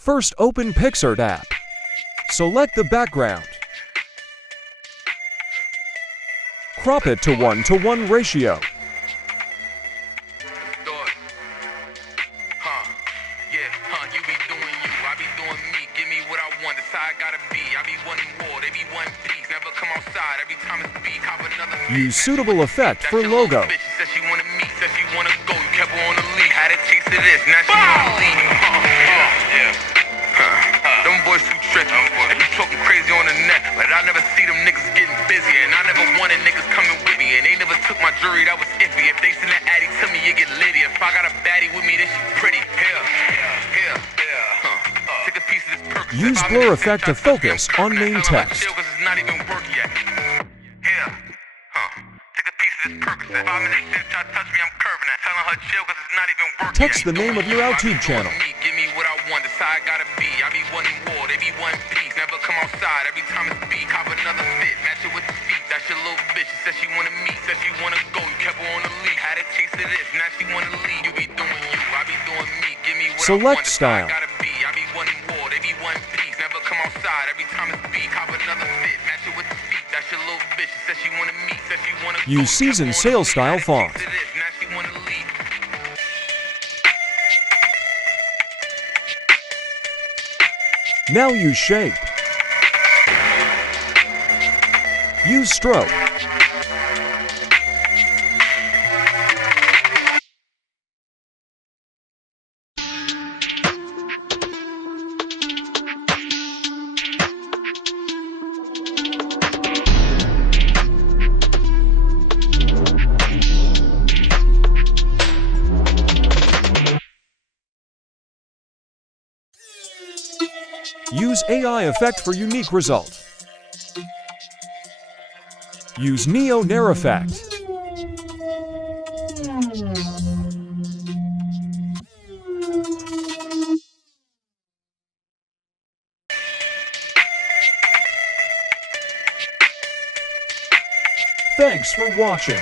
First, open PicsArt app. Select the background. Crop it to 1:1 ratio. You be doing you, I be doing me. Give me what I want, that's how I gotta be. I be wanting war, they be wanting peace. Never come outside, every time it's beat, cop another Use suitable effect for logo. Bitch said she wanna meet, said she wanna go. You kept her on the lead, had a taste of this, now she wanna leave. Them boys too tricky. They be talking crazy on the net, but I never see them niggas getting busy. And I never wanted niggas coming with me. And they never took my jewelry, that was iffy. If they send that addy to me, you get litty. If I got a baddie with me, then she pretty. Take a piece of this perk. Use blur effect to focus on main text. Take a piece of this perk. 5 minutes since y'all touch me, I'm curving that. Telling her chill cause it's not even working. Text the name of your YouTube channel. Give me what I want, that's how I gotta be. I be wanting war, they be wanting peace. Never come outside, every time it's beat. Cop another fit, match it with the feet. That's your little bitch, she said she wanna meet. Said she wanna go, you kept her on the lead. Had a taste of this, now she wanna leave. You be doing you, I be doing me. Give me what Select I want, that's how I style. gotta be. I be wanting war, they be wanting peace. Never come outside, every time it's beat. Cop another fit, match it with the feet. That's your little bitch, she said she wanna meet. Said she wanna go, Use season sale style font. Now use shape. Use stroke. Use AI effect for unique result. Use Neo Nair effect. Thanks for watching.